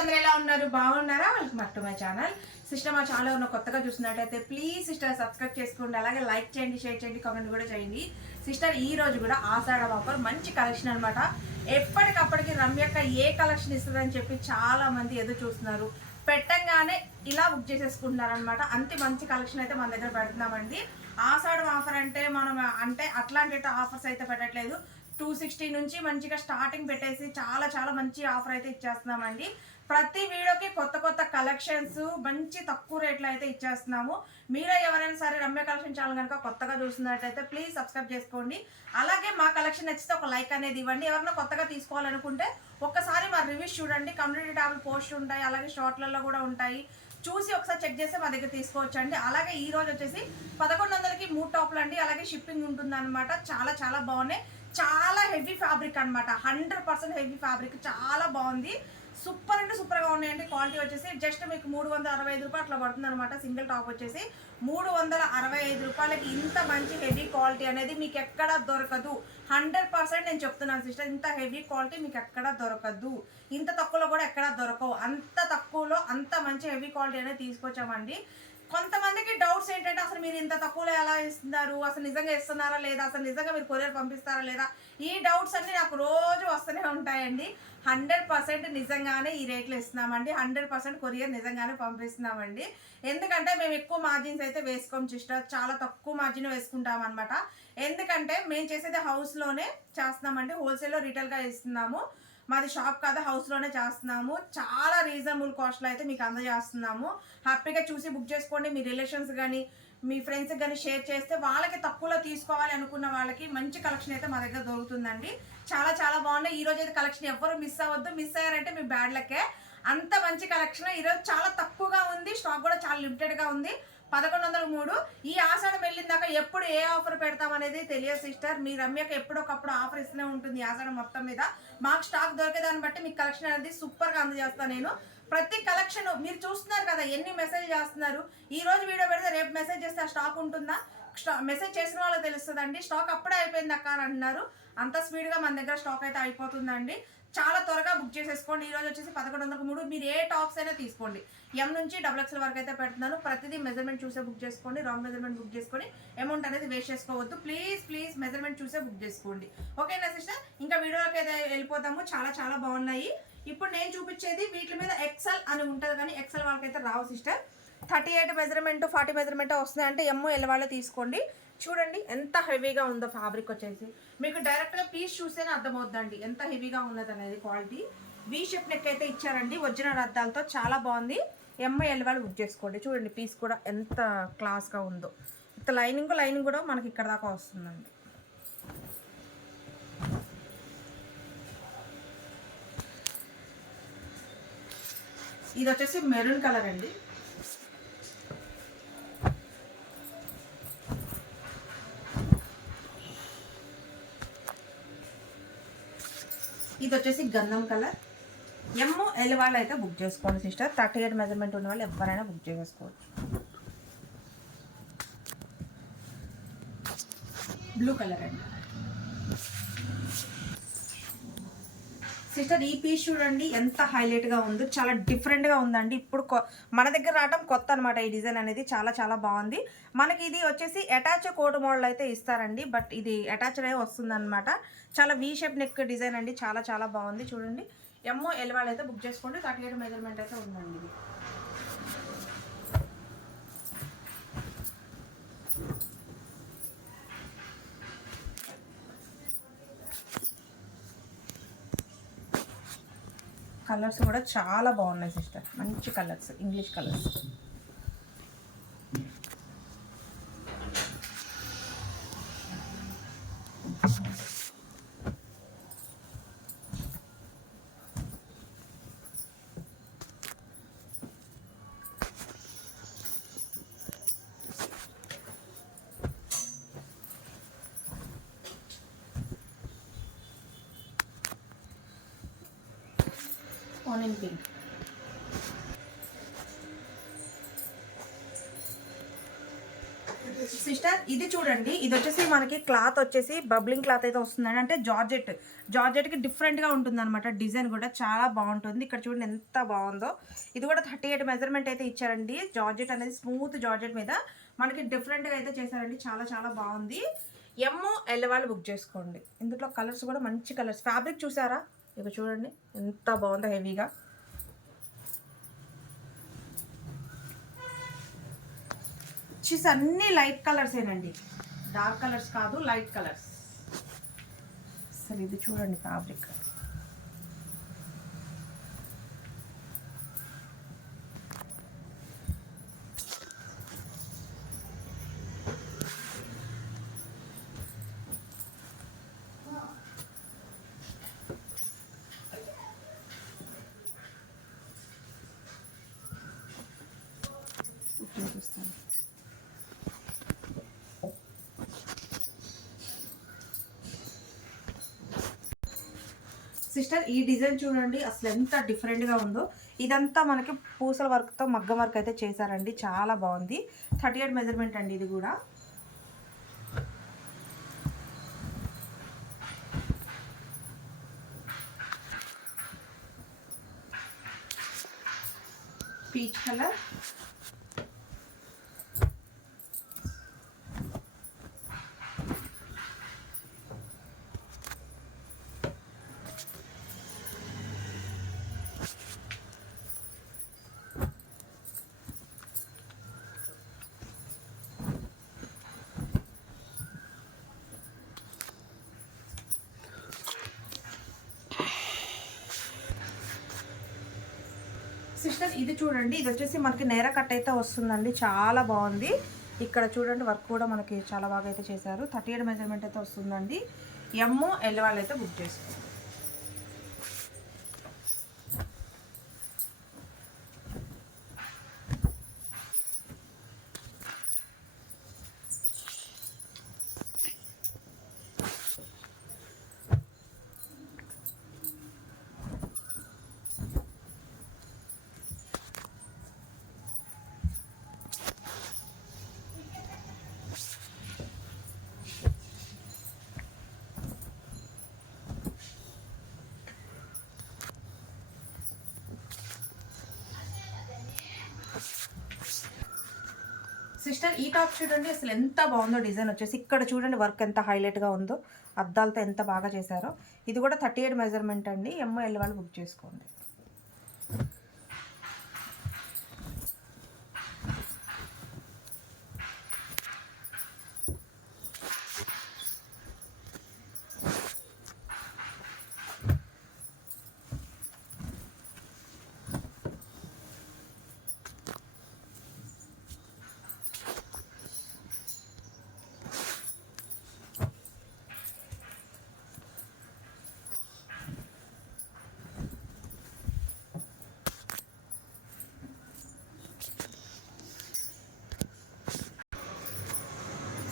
అందరూ ఎలా ఉన్నారు? బాగున్నారా? Welcome back to my channel. Sister మా ఛానల్ ఉన్న కొత్తగా చూసినట్టయితే ప్లీజ్ సిస్టర్ సబ్స్క్రైబ్ చేసుకోండి, అలాగే లైక్ చేయండి, షేర్ చేయండి, కామెంట్ కూడా చేయండి. సిస్టర్ ఈ రోజు కూడా ఆషాఢ ఆఫర్ మంచి కలెక్షన్ అనమాట. ఎప్పటికప్పటికి రమ్యక్క ఏ కలెక్షన్ ఇస్తుందని చెప్పి చాలా మంది ఎదురు చూస్తున్నారు. పెట్టంగానే ఇలా బుక్ చేసేసుకుంటున్నారు అనమాట. అంత మంచి కలెక్షన్ అయితే మన దగ్గర పెడుతున్నామండి. ఆషాఢ ఆఫర్ అంటే మనం అంటే అట్లాంటి ఆఫర్స్ అయితే పెట్టట్లేదు. 260 నుంచి మంచిగా స్టార్టింగ్ పెట్టేసి చాలా మంచి ఆఫర్ అయితే ఇచ్చేస్తున్నామండి. ప్రతి వీడియోకి కొత్త కొత్త కలెక్షన్స్ మంచి తక్కువ రేట్లో అయితే ఇచ్చేస్తున్నాము. మీరే ఎవరైనా సరే రమ్య కలెక్షన్ ఛానల్ కనుక కొత్తగా చూస్తున్నట్టయితే ప్లీజ్ సబ్స్క్రైబ్ చేసుకోండి. అలాగే మా కలెక్షన్ నచ్చితే ఒక లైక్ అనేది ఇవ్వండి. ఎవరైనా కొత్తగా తీసుకోవాలనుకుంటే ఒక్కసారి మా రివ్యూస్ చూడండి. కమ్యూనిటీ ట్యాబ్లు పోస్ట్ ఉంటాయి, అలాగే షార్ట్లలో కూడా ఉంటాయి. చూసి ఒకసారి చెక్ చేస్తే మా దగ్గర తీసుకోవచ్చండి. అలాగే ఈ రోజు వచ్చేసి 1100కి 3 టాప్లు అండి. అలాగే షిప్పింగ్ ఉంటుంది అనమాట. చాలా బాగున్నాయి. చాలా హెవీ ఫ్యాబ్రిక్ అనమాట. 100% హెవీ ఫ్యాబ్రిక్, చాలా బాగుంది. సూపర్ అంటే సూపర్గా ఉన్నాయండి. క్వాలిటీ వచ్చేసి జస్ట్ మీకు 365 రూపాయలు అట్లా పడుతుంది అనమాట. సింగిల్ టాప్ వచ్చేసి 365 రూపాయలకి ఇంత మంచి హెవీ క్వాలిటీ అనేది మీకు ఎక్కడ దొరకదు. 100% నేను చెప్తున్నాను సిస్టర్, ఇంత హెవీ క్వాలిటీ మీకు ఎక్కడ దొరకదు. ఇంత తక్కువలో కూడా ఎక్కడ దొరకవు. అంత తక్కువలో అంత మంచి హెవీ క్వాలిటీ అనేది తీసుకొచ్చామండి. కొంతమందికి డౌట్స్ ఏంటంటే అసలు మీరు ఇంత తక్కువలో ఎలా ఇస్తున్నారు, అసలు నిజంగా ఇస్తున్నారా లేదా, అసలు నిజంగా మీరు కొరియర్ పంపిస్తారా లేదా, ఈ డౌట్స్ అన్ని నాకు రోజు వస్తూనే ఉంటాయండి. 100% నిజంగానే ఈ రేట్లు ఇస్తున్నామండి. 100% కొరియర్ నిజంగానే పంపిస్తున్నామండి. ఎందుకంటే మేము ఎక్కువ మార్జిన్స్ అయితే వేసుకోం సిస్టర్, చాలా తక్కువ మార్జిన్ వేసుకుంటాం అనమాట. ఎందుకంటే మేము చేసేది హౌస్లోనే చేస్తున్నామండి. హోల్సేల్లో రీటైల్గా ఇస్తున్నాము. మాది షాప్ కాదు, హౌస్లోనే చేస్తున్నాము. చాలా రీజనబుల్ కాస్ట్లో అయితే మీకు అందజేస్తున్నాము. హ్యాపీగా చూసి బుక్ చేసుకోండి. మీ రిలేషన్స్ కానీ మీ ఫ్రెండ్స్కి కానీ షేర్ చేస్తే వాళ్ళకి తక్కువలో తీసుకోవాలి అనుకున్న వాళ్ళకి మంచి కలెక్షన్ అయితే మా దగ్గర దొరుకుతుందండి. చాలా బాగున్నాయి. ఈ రోజు అయితే కలెక్షన్ ఎవ్వరు మిస్ అవ్వద్దు. మిస్ అయ్యారంటే మీ బ్యాడ్ లకే. అంత మంచి కలెక్షన్ ఈరోజు చాలా తక్కువగా ఉంది. స్టాక్ కూడా చాలా లిమిటెడ్గా ఉంది. 1103. ఈ ఆషాఢం వెళ్ళిందాక ఎప్పుడు ఏ ఆఫర్ పెడతామనేది తెలియదు సిస్టర్. మీ రమ్యకి ఎప్పుడొకప్పుడు ఆఫర్ ఇస్తూనే ఉంటుంది ఆషాఢం మొత్తం మీద. మాకు స్టాక్ దొరికేదాన్ని బట్టి మీకు కలెక్షన్ అనేది సూపర్గా అందజేస్తాను నేను. ప్రతి కలెక్షన్ మీరు చూస్తున్నారు కదా, ఎన్ని మెసేజ్ చేస్తున్నారు. ఈ రోజు వీడియో పెడితే రేపు మెసేజ్ చేస్తే ఆ స్టాక్ ఉంటుందా? మెసేజ్ చేసిన వాళ్ళకి తెలుస్తుందండి. స్టాక్ అప్పుడే అయిపోయింది అక్క అని అంటున్నారు. అంత స్పీడ్గా మన దగ్గర స్టాక్ అయితే అయిపోతుందండి. చాలా త్వరగా బుక్ చేసేసుకోండి. ఈరోజు వచ్చేసి 1103. మీరు ఏ టాప్స్ అయినా తీసుకోండి. M నుంచి XXL వరకు అయితే పెడుతున్నాను. ప్రతిదీ మెజర్మెంట్ చూసే బుక్ చేసుకోండి. రాంగ్ మెజర్మెంట్ బుక్ చేసుకొని అమౌంట్ అనేది వేస్ట్ చేసుకోవద్దు. ప్లీజ్ మెజర్మెంట్ చూసే బుక్ చేసుకోండి. ఓకేనా సిస్టర్? ఇంకా వీడియోలోకి అయితే వెళ్ళిపోతాము. చాలా బాగున్నాయి. ఇప్పుడు నేను చూపించేది వీటి మీద XL అని ఉంటుంది, కానీ XL వాళ్ళకైతే రావు సిస్టర్. 38 మెజర్మెంట్ 40 మెజర్మెంట్ వస్తుంది. అంటే ML వాళ్ళే తీసుకోండి. చూడండి ఎంత హెవీగా ఉందో ఫ్యాబ్రిక్ వచ్చేసి. మీకు డైరెక్ట్గా పీస్ చూస్తేనే అర్థమవుద్దండి ఎంత హెవీగా ఉన్నది అనేది. క్వాలిటీ వీ షేప్ నెక్ అయితే ఇచ్చారండి ఒరిజినల్ అద్దాలతో. చాలా బాగుంది. ML వాళ్ళు బుక్ చేసుకోండి. చూడండి పీస్ కూడా ఎంత క్లాస్గా ఉందో. ఇంత లైనింగ్ కూడా మనకి ఇక్కడ దాకా వస్తుందండి. ఇది వచ్చేసి మెరూన్ కలర్ అండి. ఇది వచ్చేసి గంధం కలర్. ML వాళ్ళు అయితే బుక్ చేసుకోండి సిస్టర్. 38 మెజర్మెంట్ ఉన్న వాళ్ళు ఎవరైనా బుక్ చేసుకోవచ్చు. బ్లూ కలర్ అండి సిస్టర్. ఈ పీస్ చూడండి ఎంత హైలైట్గా ఉందో, చాలా డిఫరెంట్గా ఉందండి. ఇప్పుడు మన దగ్గర రావడం కొత్త అనమాట. ఈ డిజైన్ అనేది చాలా బాగుంది. మనకి ఇది వచ్చేసి అటాచ్ కోట్ మోడల్ అయితే ఇస్తారండి, బట్ ఇది అటాచ్డ్ అయ్యి వస్తుంది అనమాట. చాలా వీ షేప్ నెక్ డిజైన్ అండి. చాలా బాగుంది. చూడండి ML వాళ్ళు అయితే బుక్ చేసుకోండి. 38 మెజర్మెంట్ అయితే ఉందండి ఇది. కలర్స్ కూడా చాలా బాగున్నాయి సిస్టర్. మంచి colours, English colours. Onion pink. Sister ఇది చూడండి, ఇది వచ్చేసి మనకి క్లాత్ వచ్చేసి బబ్లింగ్ క్లాత్ అయితే వస్తుందండి. అంటే జార్జెట్కి డిఫరెంట్గా ఉంటుంది అనమాట. డిజైన్ కూడా చాలా బాగుంటుంది. ఇక్కడ చూడండి ఎంత బాగుందో. ఇది కూడా 38 మెజర్మెంట్ అయితే ఇచ్చారండి. జార్జెట్ అనేది స్మూత్ జార్జెట్ మీద మనకి డిఫరెంట్గా అయితే చేశారండి. చాలా చాలా బాగుంది. ML వాళ్ళు బుక్ చేసుకోండి. ఇందులో కలర్స్ కూడా మంచి కలర్స్. ఫ్యాబ్రిక్ చూసారా, ఇక చూడండి ఎంత బాగుందో హెవీగా. వచ్చేసి అన్ని లైట్ కలర్స్ ఏనండి, డార్క్ కలర్స్ కాదు, లైట్ కలర్స్. అసలు ఇది చూడండి ఫ్యాబ్రిక్. చూస్తాను సిస్టర్, ఈ డిజైన్ చూడండి అసలు ఎంత డిఫరెంట్గా ఉందో. ఇదంతా మనకి పూసల వర్క్తో మగ్గం వర్క్ అయితే చేశారండి. చాలా బాగుంది. 38 మెజర్మెంట్ అండి ఇది కూడా. పీచ్ కలర్, సిస్టర్ ఇది చూడండి, ఇది వచ్చేసి మనకి నేర కట్ అయితే వస్తుందండి. చాలా బాగుంది. ఇక్కడ చూడండి వర్క్ కూడా మనకి చాలా బాగా అయితే చేశారు. 38 మెజర్మెంట్ అయితే వస్తుందండి. ML వాళ్ళు అయితే బుక్ చేసుకోండి. సిస్టర్ ఈ టాప్ చూడండి అసలు ఎంత బాగుందో. డిజైన్ వచ్చేసి ఇక్కడ చూడండి వర్క్ ఎంత హైలైట్గా ఉందో. అద్దాలతో ఎంత బాగా చేశారో. ఇది కూడా 38 మెజర్మెంట్ అండి. ML వాళ్ళు బుక్ చేసుకోండి.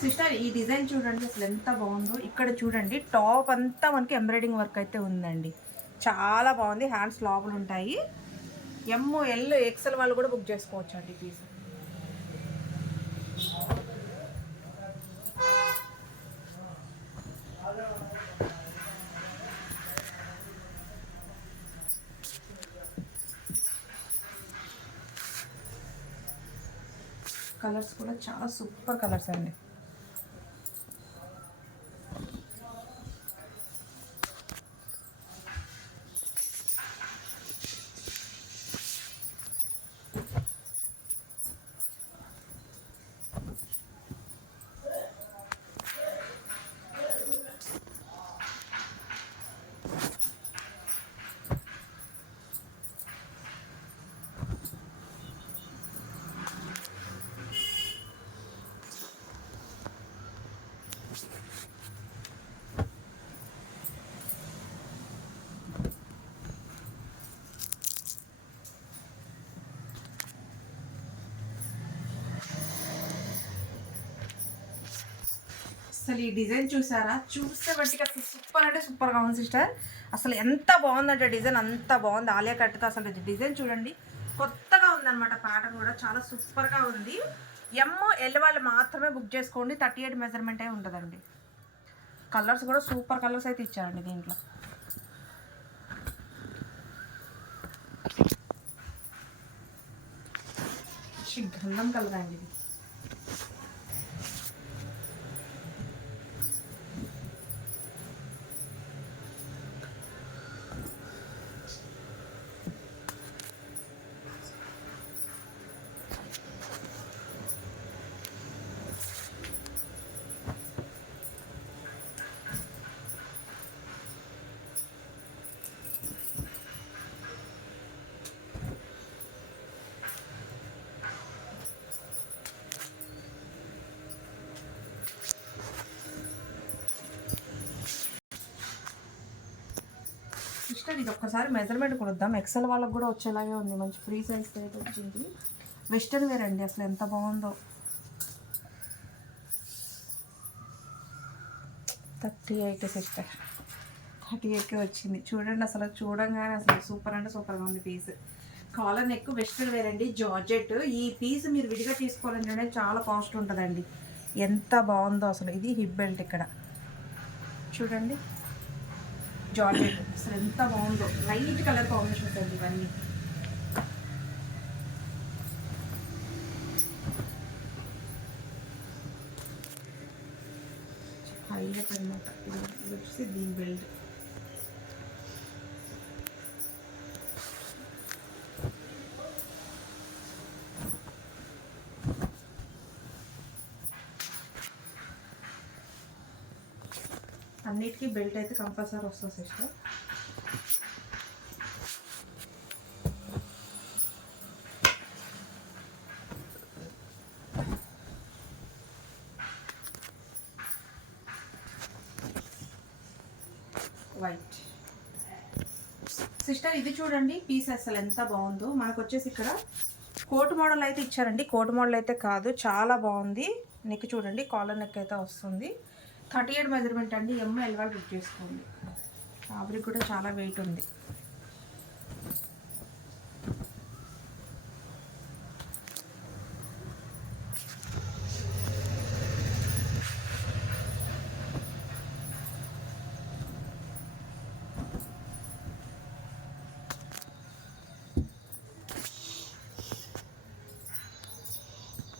సిస్టర్ ఈ డిజైన్ చూడండి అసలు ఎంత బాగుందో. ఇక్కడ చూడండి టాప్ అంతా మనకి ఎంబ్రాయిడింగ్ వర్క్ అయితే ఉందండి. చాలా బాగుంది. హ్యాండ్స్ లోపల ఉంటాయి. ML XL వాళ్ళు కూడా బుక్ చేసుకోవచ్చు అండి పీస్. కలర్స్ కూడా చాలా సూపర్ కలర్స్ అండి. అసలు ఈ డిజైన్ చూసారా, చూస్తే బట్టి అసలు సూపర్ అంటే సూపర్గా ఉంది సిస్టర్. అసలు ఎంత బాగుందంటే డిజైన్ అంత బాగుంది. ఆలియా కట్తో అసలు డిజైన్ చూడండి కొత్తగా ఉందన్నమాట. ప్యాటర్న్ కూడా చాలా సూపర్గా ఉంది. ఎమ్ ఎల్ వాళ్ళు మాత్రమే బుక్ చేసుకోండి. 38 మెజర్మెంట్ అయి ఉంటుందండి. కలర్స్ కూడా సూపర్ కలర్స్ అయితే ఇచ్చారండి దీంట్లో. గంధం కలర్ అండి ఇది. సిస్టర్ ఇది ఒక్కసారి మెజర్మెంట్ కొడుద్దాం. ఎక్సెల్ వాళ్ళకి కూడా వచ్చేలాగే ఉంది. మంచి ఫ్రీ సైజ్ అయితే వచ్చింది. వెస్టర్న్ వేర్ అండి. అసలు ఎంత బాగుందో. 38 సిస్టర్, 38కి వచ్చింది. చూడండి అసలు చూడంగానే అసలు సూపర్ అంటే సూపర్గా ఉంది piece. Collar neck western wear అండి, జార్జెట్. ఈ పీస్ మీరు విడిగా తీసుకోవాలంటే చాలా కాస్ట్ ఉంటుందండి. ఎంత బాగుందో అసలు. ఇది హిప్ బెల్ట్ ఇక్కడ చూడండి, జార్జెట్. అసలు ఎంత బాగుందో. లైట్ కలర్ కాంబినేషన్స్ అండి ఇవన్నీ. హైలైట్ అనమాట. ఇది వచ్చేసి దీని బెల్ట్. అన్నిటికీ బెల్ట్ అయితే కంపల్సరీ వస్తుంది సిస్టర్. వైట్ సిస్టర్ ఇది చూడండి పీస్ అసలు ఎంత బాగుందో. మనకు వచ్చేసి ఇక్కడ కోట్ మోడల్ అయితే ఇచ్చారండి. కోట్ మోడల్ అయితే కాదు, చాలా బాగుంది. నెక్ చూడండి, కాలర్ నెక్ అయితే వస్తుంది. 38 మెజర్మెంట్ అండి. ఎంఎల్ వాళ్ళు బుక్ చేసుకోండి. ఫ్యాబ్రిక్ కూడా చాలా వెయిట్ ఉంది.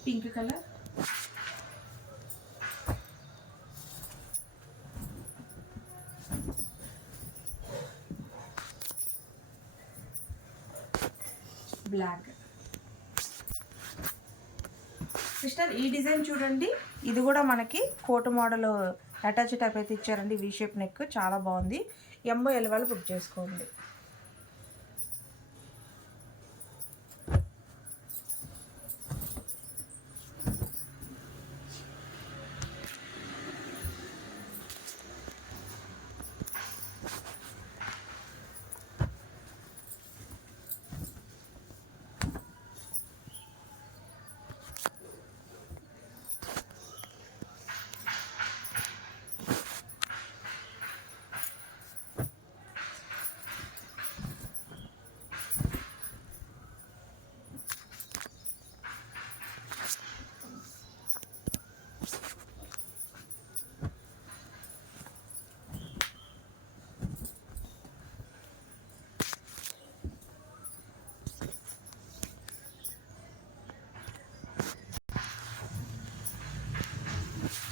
Pink colour, black. సిస్టర్ ఈ డిజైన్ చూడండి, ఇది కూడా మనకి కోట్ మోడల్ అటాచ్ టైప్ అయితే ఇచ్చారండి. వీ షేప్ నెక్ చాలా బాగుంది. ఎంఎల్ వాళ్ళు బుక్ చేసుకోండి.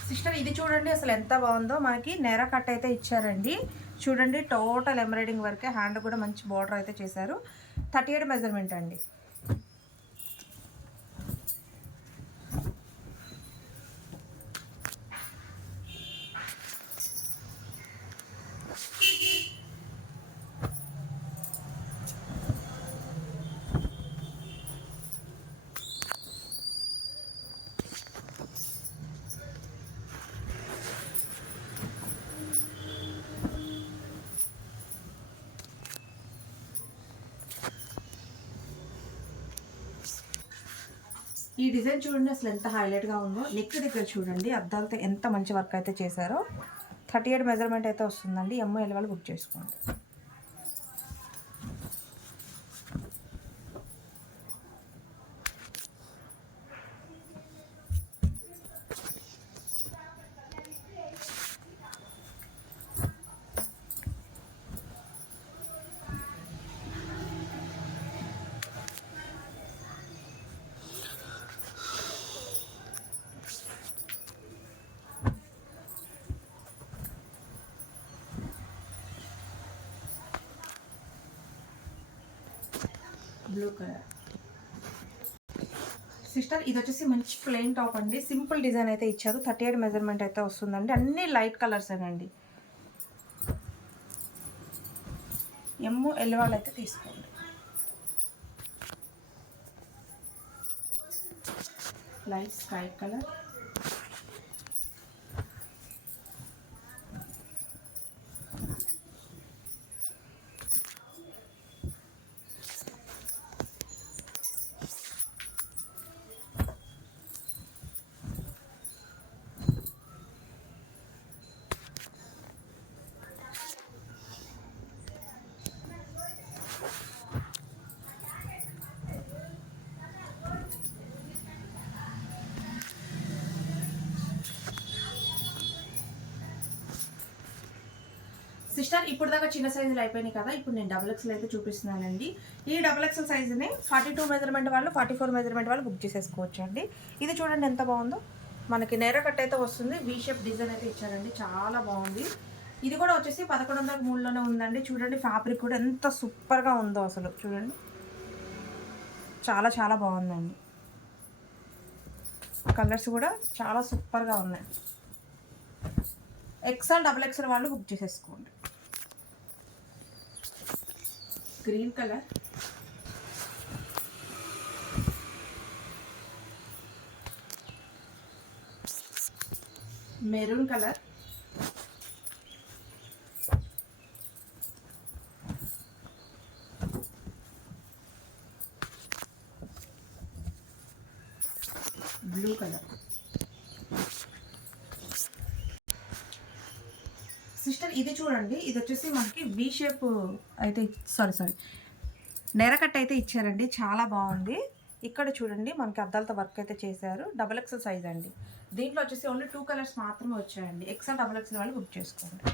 సిస్టర్ ఇది చూడండి అసలు ఎంత బాగుందో. మనకి నెర కట్ అయితే ఇచ్చారండి. చూడండి టోటల్ ఎంబ్రాయిడింగ్ వర్కే. హ్యాండ్ కూడా మంచి బార్డర్ అయితే చేశారు. 38 మెజర్మెంట్ అండి. ఈ డిజైన్ చూడండి అసలు ఎంత హైలైట్గా ఉందో. నెక్ దగ్గర చూడండి అద్దాలతో ఎంత మంచి వర్క్ అయితే చేశారో. 38 మెజర్మెంట్ అయితే వస్తుందండి. ఎంఎల్ వాళ్ళు బుక్ చేసుకోండి. Blue colour. సిస్టర్ ఇది వచ్చేసి మంచి ప్లెయిన్ టాప్ అండి, సింపుల్ డిజైన్ అయితే ఇచ్చారు. 38 మెజర్మెంట్ అయితే వస్తుందండి. అన్ని లైట్ కలర్స్ అండి. ఎల్ వాళ్ళు అయితే తీసుకోండి. లైట్ స్కై కలర్, సిస్టర్ ఇప్పుడు దాకా చిన్న సైజులు అయిపోయినాయి కదా, ఇప్పుడు నేను XXL అయితే చూపిస్తున్నానండి. ఈ XXL సైజుని 42 మెజర్మెంట్ వాళ్ళు 44 మెజర్మెంట్ వాళ్ళు బుక్ చేసేసుకోవచ్చు అండి. ఇది చూడండి ఎంత బాగుందో, మనకి నేర కట్ అయితే వస్తుంది. వీ షేప్ డిజైన్ అయితే ఇచ్చారండి, చాలా బాగుంది. ఇది కూడా వచ్చేసి 1103లోనే ఉందండి. చూడండి ఫ్యాబ్రిక్ కూడా ఎంత సూపర్గా ఉందో అసలు, చూడండి చాలా చాలా బాగుందండి. కలర్స్ కూడా చాలా సూపర్గా ఉన్నాయి. XXL వాళ్ళు బుక్ చేసేసుకోండి. Green colour, maroon colour, blue colour. Sister ఇది చూడండి, ఇది వచ్చేసి మనకి వీ షేప్ అయితే సారీ నెరకట్ అయితే ఇచ్చారండి, చాలా బాగుంది. ఇక్కడ చూడండి మనకి అద్దాలతో వర్క్ అయితే చేశారు. XXL సైజ్ అండి. దీంట్లో వచ్చేసి ఓన్లీ 2 కలర్స్ మాత్రమే వచ్చాయండి. XXL వాళ్ళు బుక్ చేసుకోండి.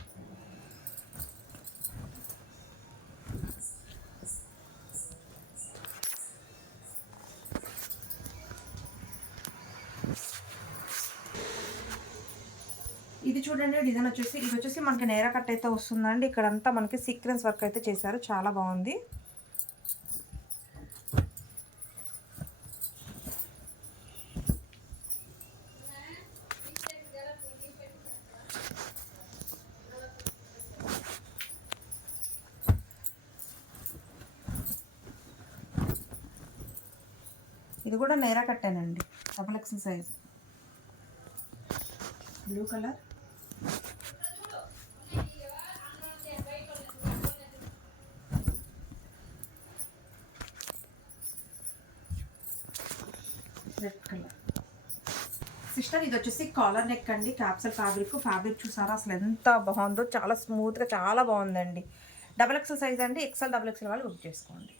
ఇది చూడండి డిజైన్ వచ్చేసి, ఇది వచ్చేసి మనకి నేర కట్ అయితే వస్తుందండి. ఇక్కడంతా మనకి సీక్వెన్స్ వర్క్ అయితే చేశారు, చాలా బాగుంది. ఇది కూడా నేర కట్టేనండి, XXL size. Blue colour, red colour. Sister ఇది వచ్చేసి కాలర్ నెక్ అండి, క్యాప్సల్ ఫ్యాబ్రిక్ చూసారా అసలు ఎంత బాగుందో, చాలా స్మూత్గా చాలా బాగుందండి. XXL సైజ్ అండి. XXL వాళ్ళు బుక్ చేసుకోండి.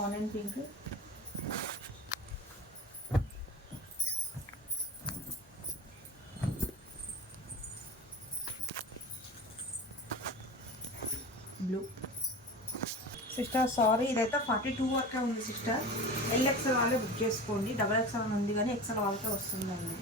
Onion pink, blue. Sister sorry ఇదైతే 42 వరకే ఉంది సిస్టర్. XXL వాళ్ళే బుక్ చేసుకోండి. XXL ఉంది కానీ XL వాళ్ళకే వస్తుందండి.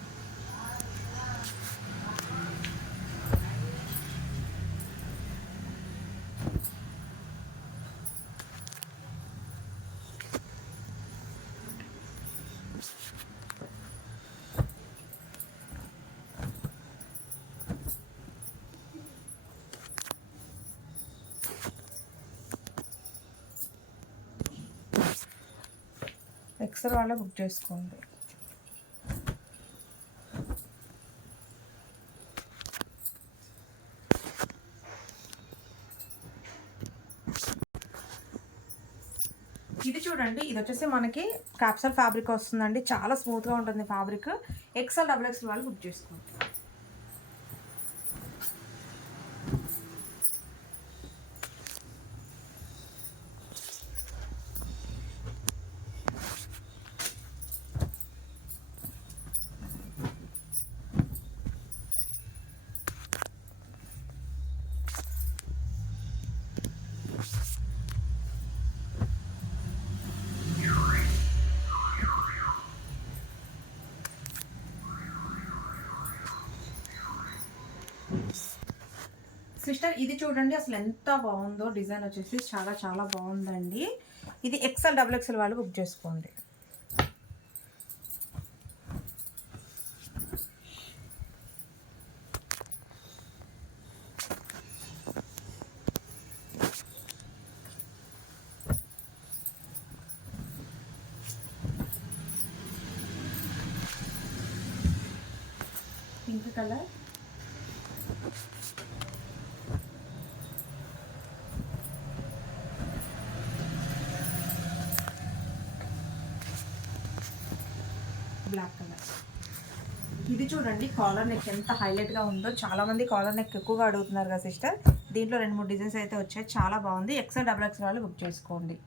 XL వాళ్ళే బుక్ చేసుకోండి. ఇది చూడండి, ఇది వచ్చేసి మనకి క్యాప్సల్ ఫ్యాబ్రిక్ వస్తుందండి, చాలా స్మూత్గా ఉంటుంది ఫ్యాబ్రిక్. XXL వాళ్ళు బుక్ చేసుకోండి. సిస్టర్ ఇది చూడండి అసలు ఎంత బాగుందో, డిజైన్ వచ్చేసి చాలా చాలా బాగుందండి. ఇది ఎక్సెల్ డబుల్ ఎక్సెల్ వాళ్ళు బుక్ చేసుకోండి. Pink colour, black colour. ఇది చూడండి కాలర్ నెక్ ఎంత హైలైట్గా ఉందో. చాలామంది కాలర్ నెక్ ఎక్కువగా అడుగుతున్నారు కదా సిస్టర్. దీంట్లో 2-3 డిజైన్స్ అయితే వచ్చాయి, చాలా బాగుంది. ఎక్సెల్ డబుల్ ఎక్సెల్ వాళ్ళు బుక్ చేసుకోండి.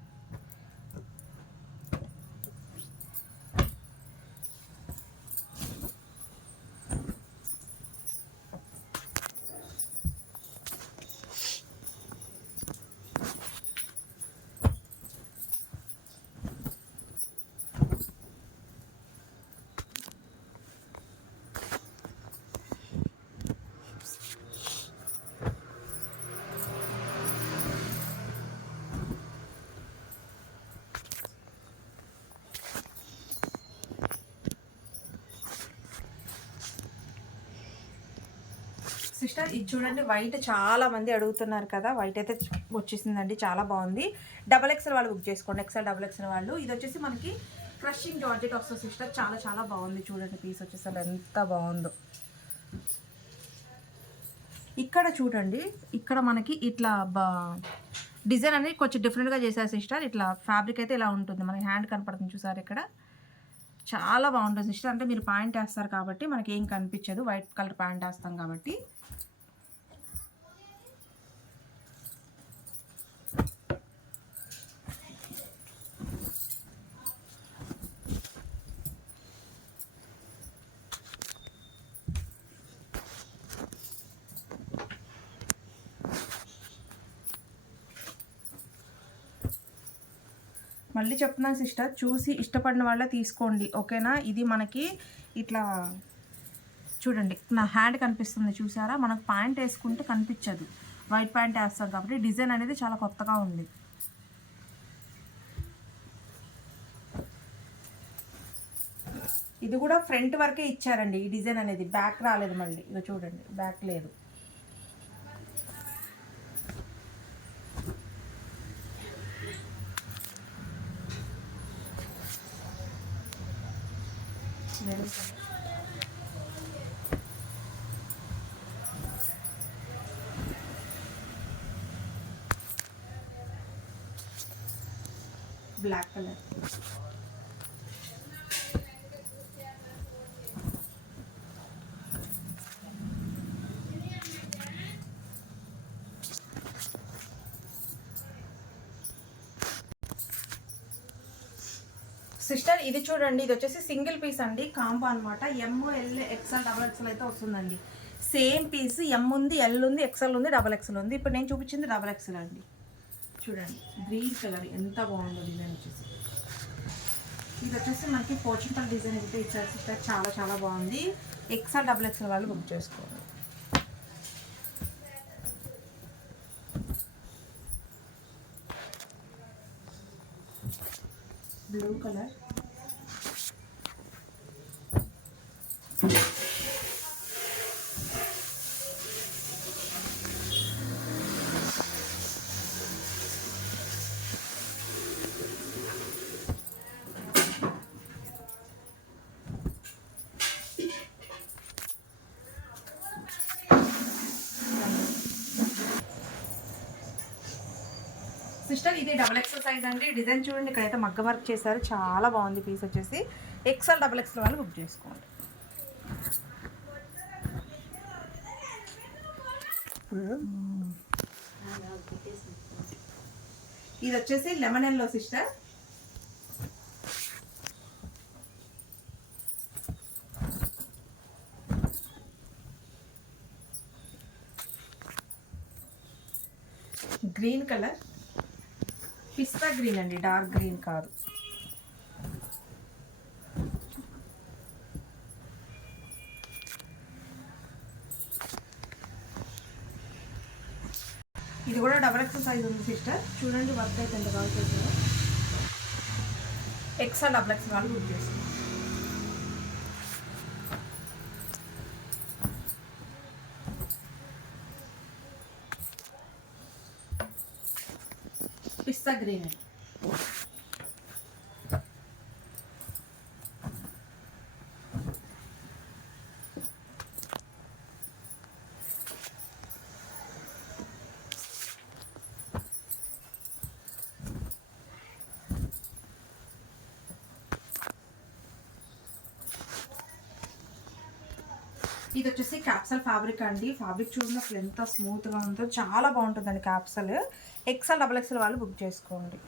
సిస్టర్ ఇది చూడండి, వైట్ చాలా మంది అడుగుతున్నారు కదా, వైట్ అయితే వచ్చేసిందండి, చాలా బాగుంది. డబల్ ఎక్సెల్ వాళ్ళు బుక్ చేసుకోండి, ఎక్సెల్ డబల్ ఎక్సెల్ వాళ్ళు. ఇది వచ్చేసి మనకి క్రషింగ్ జార్జెట్ వస్తుంది సిస్టర్, చాలా చాలా బాగుంది. చూడండి పీస్ వచ్చేసి అసలు ఎంత బాగుందో. ఇక్కడ చూడండి, ఇక్కడ మనకి ఇట్లా డిజైన్ అనేది కొంచెం డిఫరెంట్గా చేశారు సిస్టర్. ఇట్లా ఫ్యాబ్రిక్ అయితే ఇలా ఉంటుంది, మనకి హ్యాండ్ కనపడుతుంది చూసారు ఇక్కడ. చాలా బాగుంటుంది సిస్టర్. అంటే మీరు ప్యాంట్ వేస్తారు కాబట్టి మనకి ఏం కనిపించదు, వైట్ కలర్ ప్యాంట్ వేస్తాం కాబట్టి. మళ్ళీ చెప్తున్నాను సిస్టర్, చూసి ఇష్టపడిన వాళ్ళే తీసుకోండి, ఓకేనా. ఇది మనకి ఇట్లా చూడండి, నా హ్యాండ్ కనిపిస్తుంది చూసారా, మనకు ప్యాంట్ వేసుకుంటే కనిపించదు, వైట్ ప్యాంట్ వేస్తాం కాబట్టి డిజైన్ అనేది చాలా కొత్తగా ఉంది. ఇది కూడా ఫ్రంట్ వరకే ఇచ్చారండి ఈ డిజైన్ అనేది, బ్యాక్ రాలేదు. మళ్ళీ ఇక చూడండి, బ్యాక్ లేదు. Black colour. సిస్టర్ ఇది చూడండి, ఇది వచ్చేసి సింగిల్ పీస్ అండి, కాంబో అనమాట. ML XL డబల్ ఎక్స్ఎల్ అయితే వస్తుందండి. సేమ్ పీస్ M ఉంది, L ఉంది, XL ఉంది, డబల్ ఎక్స్ఎల్ ఉంది. ఇప్పుడు నేను చూపించింది డబల్ ఎక్స్ఎల్ అండి. చూడండి గ్రీన్ కలర్ ఎంత బాగుందో డిజైన్ వచ్చేసి. ఇది వచ్చేసి మనకి పోర్చుగల్ డిజైన్ అయితే ఇచ్చారు సిస్టర్, చాలా చాలా బాగుంది. XL డబల్ ఎక్స్ఎల్ వాళ్ళు బుక్ చేసుకోవాలి. బ్లూ కలర్, సిస్టర్ ఇది డబల్ ఎక్స్ఎల్ సైజ్ అండి. డిజైన్ చూడండి, ఇక్కడైతే మగ్గ వర్క్ చేశారు, చాలా బాగుంది పీస్ వచ్చేసి. XL డబల్ ఎక్స్ఎల్ వాళ్ళు బుక్ చేసుకోండి. ఇది వచ్చేసి lemon yellow sister. Green colour, pista green అండి, డార్క్ గ్రీన్ కాదు. ఇది కూడా డబల్ ఎక్స్ సైజ్ ఉంది సిస్టర్. చూడండి వర్క్ అయితే ఎంత బాగా చేసిందో. ఎక్స్ఎల్ డబల్ ఎక్స్ వాళ్ళు బుక్ చేస్తుంది. పిస్తా గ్రీన్ అండి. ఇది వచ్చేసి క్యాప్సల్ ఫ్యాబ్రిక్ అండి. ఫ్యాబ్రిక్ చూడండి అసలు ఎంత స్మూత్గా ఉందో, చాలా బాగుంటుందండి క్యాప్సల్. ఎక్స్ఎల్ డబల్ ఎక్స్ఎల్ వాళ్ళు బుక్ చేసుకోండి.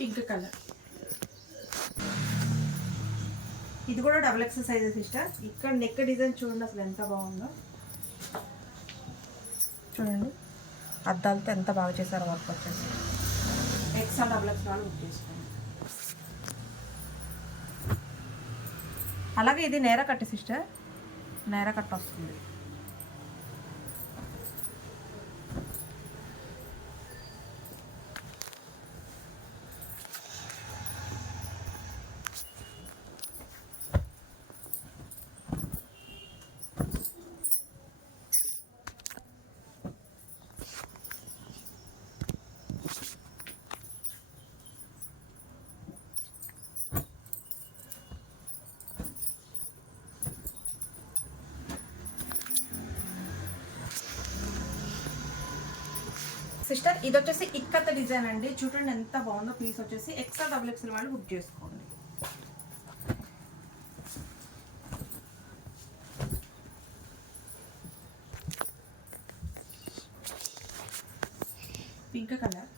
Pink colour. ఇది కూడా డబుల్ ఎక్స్ సైజ్ సిస్టర్. ఇక్కడ నెక్ డిజైన్ చూడండి అసలు ఎంత బాగుందో. చూడండి అద్దాలతో ఎంత బాగా చేశారో వర్క్ వచ్చేసి. ఎక్స్ఎల్ డబుల్ ఎక్స్ వాళ్ళు బుక్ చేసుకోండి. అలాగే ఇది నేర కట్ సిస్టర్, నేర కట్ వస్తుంది. సిస్టర్ ఇది వచ్చేసి ఇక్కత డిజైన్ అండి. చూడండి ఎంత బాగుందో. పీస్ వచ్చేసి ఎక్స్ఎల్ డబుల్ ఎక్స్ఎల్ వాళ్ళు బుక్ చేసుకోండి. Pink colour.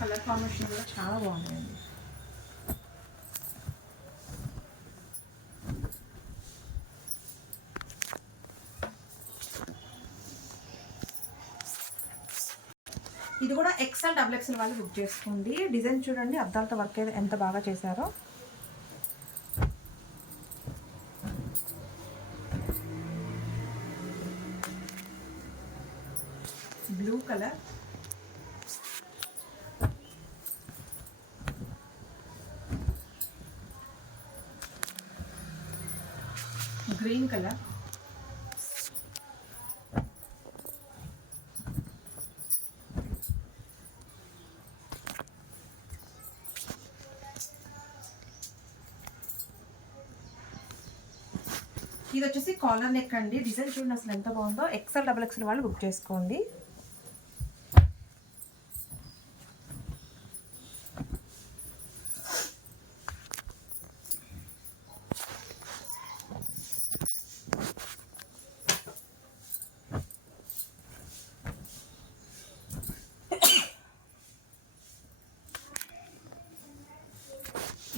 కలర్ కాంబినేషన్ కూడా చాలా బాగుందండి. ఇది కూడా ఎక్స్ఎల్ డబుల్ ఎక్స్ఎల్ వాళ్ళు బుక్ చేసుకోండి. డిజైన్ చూడండి అద్దాలతో వర్క్ ఎంత బాగా చేశారో. బ్లూ కలర్, గ్రీన్ కలర్, ఇది వచ్చేసి కాలర్ నెక్ అండి. డిజైన్ చూడండి అసలు ఎంత బాగుందో. ఎక్స్ఎల్ డబుల్ ఎక్స్ఎల్ వాళ్ళు బుక్ చేసుకోండి.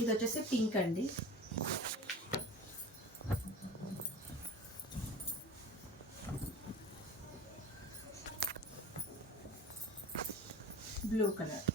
ఇది వచ్చేసి పింక్ అండి. Blue colour.